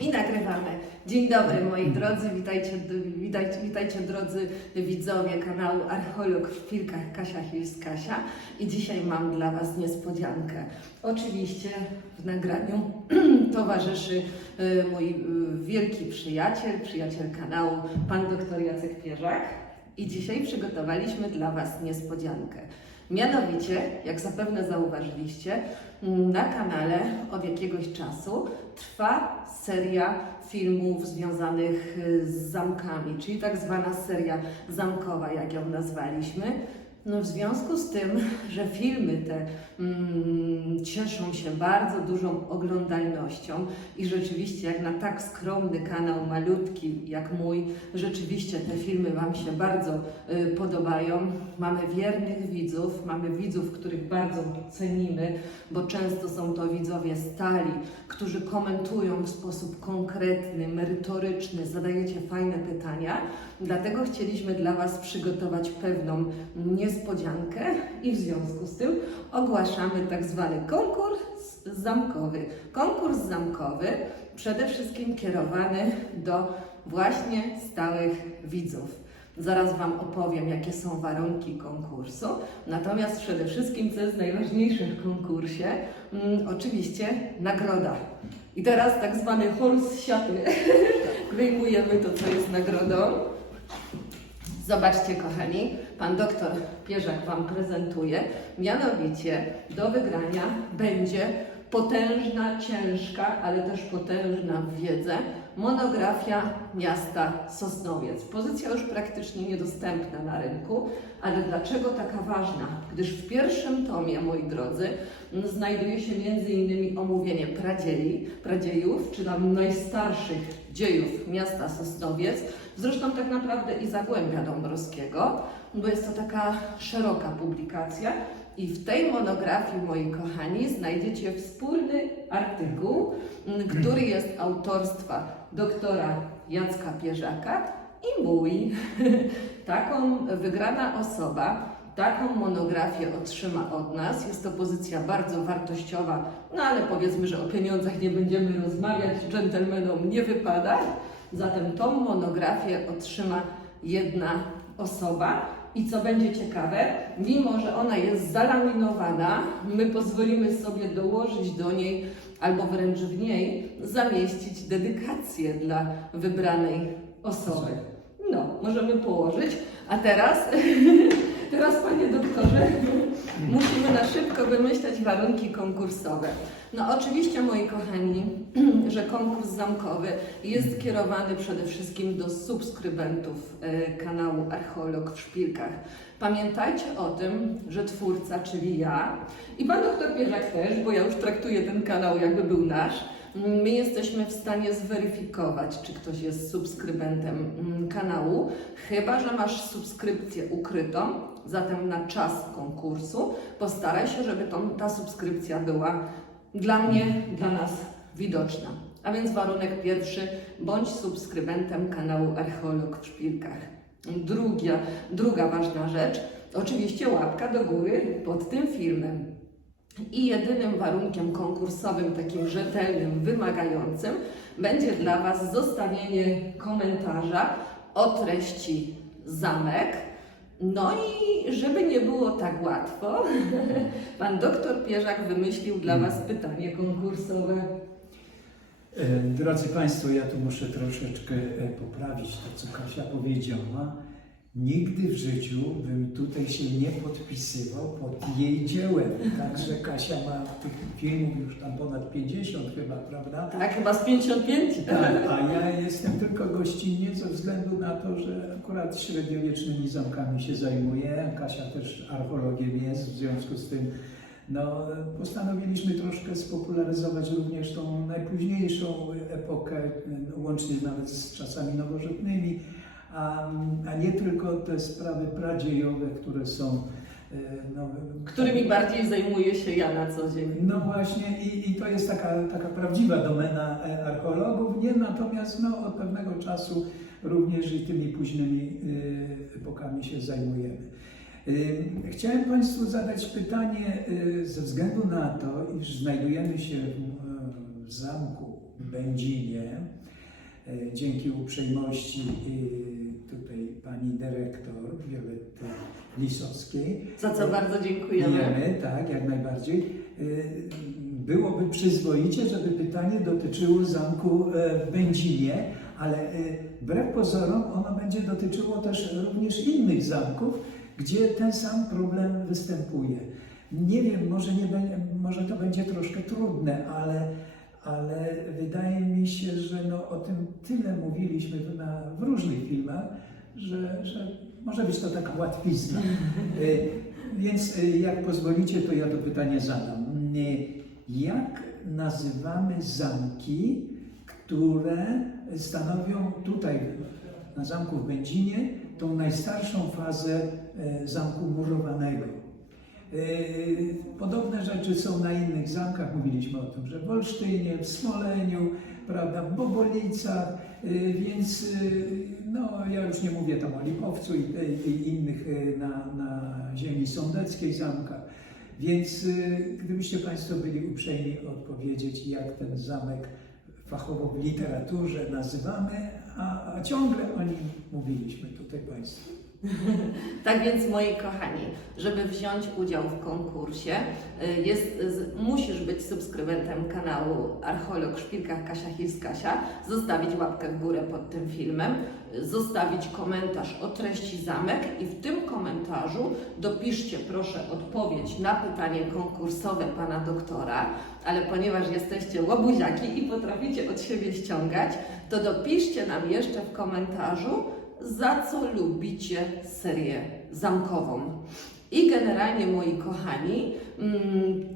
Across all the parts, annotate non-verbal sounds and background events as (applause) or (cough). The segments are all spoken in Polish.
I nagrywamy. Dzień dobry moi drodzy, witajcie, witajcie, witajcie drodzy widzowie kanału Archeolog w Pilkach Kasia Hills Kasia i dzisiaj mam dla Was niespodziankę. Oczywiście w nagraniu (clears throat) towarzyszy y, mój y, wielki przyjaciel, przyjaciel kanału, pan doktor Jacek Pierzak i dzisiaj przygotowaliśmy dla Was niespodziankę. Mianowicie, jak zapewne zauważyliście, na kanale od jakiegoś czasu trwa seria filmów związanych y, z zamkami, czyli tak zwana seria zamkowa, jak ją nazwaliśmy. No w związku z tym, że filmy te mm, cieszą się bardzo dużą oglądalnością i rzeczywiście jak na tak skromny kanał, malutki jak mój, rzeczywiście te filmy Wam się bardzo y, podobają. Mamy wiernych widzów, mamy widzów, których bardzo cenimy, bo często są to widzowie stali, którzy komentują w sposób konkretny, merytoryczny, zadajecie fajne pytania. Dlatego chcieliśmy dla Was przygotować pewną niespodziankę i w związku z tym ogłaszamy tak zwany konkurs zamkowy. Konkurs zamkowy przede wszystkim kierowany do właśnie stałych widzów. Zaraz Wam opowiem, jakie są warunki konkursu. Natomiast przede wszystkim, co jest najważniejsze w konkursie, mm, oczywiście nagroda. I teraz tak zwany hol z siaty. (laughs) Wyjmujemy to, co jest nagrodą. Zobaczcie, kochani, pan doktor Pierzak Wam prezentuje. Mianowicie do wygrania będzie potężna, ciężka, ale też potężna w wiedzę monografia miasta Sosnowiec. Pozycja już praktycznie niedostępna na rynku, ale dlaczego taka ważna? Gdyż w pierwszym tomie, moi drodzy, znajduje się innymi omówienie pradziei, pradziejów, czy tam najstarszych dziejów miasta Sosnowiec, zresztą tak naprawdę i Zagłębia Dąbrowskiego, bo jest to taka szeroka publikacja i w tej monografii, moi kochani, znajdziecie wspólny artykuł, m, który jest autorstwa doktora Jacka Pierzaka i mój. (laughs) Taką wygrana osoba taką monografię otrzyma od nas. Jest to pozycja bardzo wartościowa, no ale powiedzmy, że o pieniądzach nie będziemy rozmawiać, dżentelmenom nie wypada. Zatem tą monografię otrzyma jedna osoba. I co będzie ciekawe, mimo że ona jest zalaminowana, my pozwolimy sobie dołożyć do niej albo wręcz w niej zamieścić dedykację dla wybranej osoby. No, możemy położyć. A teraz, (laughs) teraz panie doktorze, musimy na szybko wymyślać warunki konkursowe. No oczywiście, moi kochani, że konkurs zamkowy jest kierowany przede wszystkim do subskrybentów e, kanału Archeolog w Szpilkach. Pamiętajcie o tym, że twórca, czyli ja i pan doktor Pierzak też, bo ja już traktuję ten kanał jakby był nasz, My jesteśmy w stanie zweryfikować, czy ktoś jest subskrybentem mm, kanału, chyba że masz subskrypcję ukrytą, zatem na czas konkursu postaraj się, żeby tą, ta subskrypcja była dla mnie, dla nas widoczna. A więc warunek pierwszy, bądź subskrybentem kanału Archeolog w Szpilkach. Drugia, druga ważna rzecz, oczywiście łapka do góry pod tym filmem. I jedynym warunkiem konkursowym, takim rzetelnym, wymagającym, będzie dla Was zostawienie komentarza o treści zamek. No i żeby nie było tak łatwo, (laughs) pan doktor Pierzak wymyślił dla Was pytanie konkursowe. E, Drodzy Państwo, ja tu muszę troszeczkę e, poprawić to, co Kasia powiedziała. Nigdy w życiu bym tutaj się nie podpisywał pod jej dziełem. Także Kasia ma tych filmów już tam ponad 50 chyba, prawda? Tak, chyba z 55. Tak, a ja jestem tylko gościnnie ze względu na to, że akurat średniowiecznymi zamkami się zajmuję. Kasia też archeologiem jest, w związku z tym no, postanowiliśmy troszkę spopularyzować również tą najpóźniejszą epokę, łącznie nawet z czasami nowożytnymi, a, nie tylko te sprawy pradziejowe, które są. e, No, Którymi bardziej zajmuje się ja na co dzień. no właśnie, i, i to jest taka, taka prawdziwa domena e, archeologów, nie natomiast no, od pewnego czasu również i tymi późnymi e, epokami się zajmujemy. Chciałem Państwu zadać pytanie ze względu na to, iż znajdujemy się w, zamku w Będzinie. Dzięki uprzejmości tutaj pani dyrektor Violetty Lisowskiej. Za co bardzo dziękujemy. Wiemy, tak, jak najbardziej. Y, Byłoby przyzwoicie, żeby pytanie dotyczyło zamku e, w Będzinie, ale y, wbrew pozorom ono będzie dotyczyło też również innych zamków, gdzie ten sam problem występuje. Nie wiem, może, nie może to będzie troszkę trudne, ale, ale wydaje mi się, że no, o tym tyle mówiliśmy na, w różnych filmach, że, że może być to taka łatwizna. (laughs) Y, Więc y, jak pozwolicie, to ja to pytanie zadam. Y, Jak nazywamy zamki, które stanowią tutaj na zamku w Będzinie tą najstarszą fazę zamku murowanego? Y, Podobne rzeczy są na innych zamkach. Mówiliśmy o tym, że w Olsztynie, w Smoleniu, prawda, w Bobolicach, y, więc y, no, ja już nie mówię tam o Lipowcu i, i, innych na, na ziemi sądeckiej zamkach. Więc gdybyście Państwo byli uprzejmi odpowiedzieć, jak ten zamek fachowo w literaturze nazywamy, a, a ciągle o nim mówiliśmy tutaj Państwu. (laughs) Tak więc, moi kochani, żeby wziąć udział w konkursie, y, jest, musisz być subskrybentem kanału Archeolog w Szpilkach Kasia Hils Kasia, zostawić łapkę w górę pod tym filmem, zostawić komentarz o treści zamek i w tym komentarzu dopiszcie proszę odpowiedź na pytanie konkursowe pana doktora, ale ponieważ jesteście łobuziaki i potraficie od siebie ściągać, to dopiszcie nam jeszcze w komentarzu, za co lubicie serię zamkową. I generalnie, moi kochani,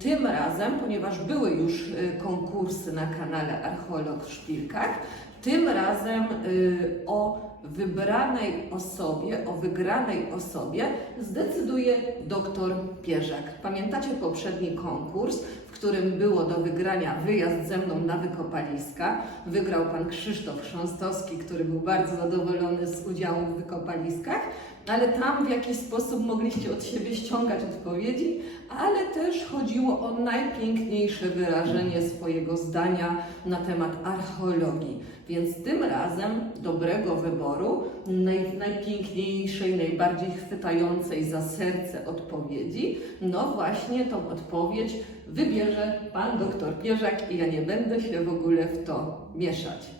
tym razem, ponieważ były już y, konkursy na kanale Archeolog w Szpilkach, tym razem y, o wybranej osobie, o wygranej osobie zdecyduje doktor Pierzak. Pamiętacie poprzedni konkurs, w którym było do wygrania wyjazd ze mną na wykopaliska. Wygrał pan Krzysztof Chrząstowski, który był bardzo zadowolony z udziału w wykopaliskach, ale tam w jakiś sposób mogliście od siebie ściągać odpowiedzi, ale też chodziło o najpiękniejsze wyrażenie swojego zdania na temat archeologii. Więc tym razem dobrego wyboru, naj, najpiękniejszej, najbardziej chwytającej za serce odpowiedzi, no właśnie tą odpowiedź wybierze pan doktor Pierzak i ja nie będę się w ogóle w to mieszać.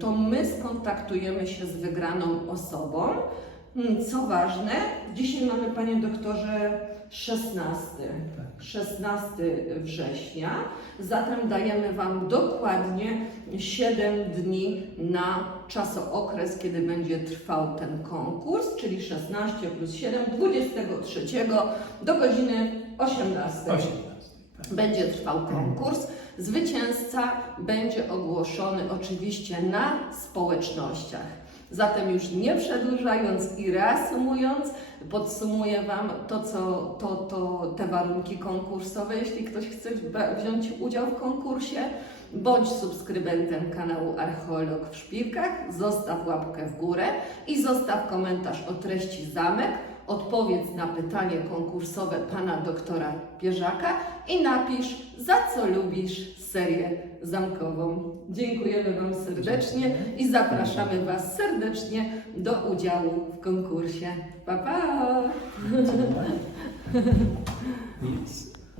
To my skontaktujemy się z wygraną osobą. Mm, Co ważne, dzisiaj mamy, panie doktorze, 16. Tak. 16 września, zatem dajemy Wam dokładnie 7 dni na czasookres, kiedy będzie trwał ten konkurs, czyli 16 plus 7, 23 do godziny 18 18. Tak. będzie trwał konkurs. Zwycięzca będzie ogłoszony oczywiście na społecznościach. Zatem już nie przedłużając i reasumując, podsumuję Wam to, co, to, to, te warunki konkursowe. Jeśli ktoś chce wziąć udział w konkursie, bądź subskrybentem kanału Archeolog w Szpilkach, zostaw łapkę w górę i zostaw komentarz o treści zamek, odpowiedz na pytanie konkursowe pana doktora Pierzaka i napisz, za co lubisz serię zamkową. Dziękujemy Wam serdecznie i zapraszamy Was serdecznie do udziału w konkursie. Pa, pa! (laughs)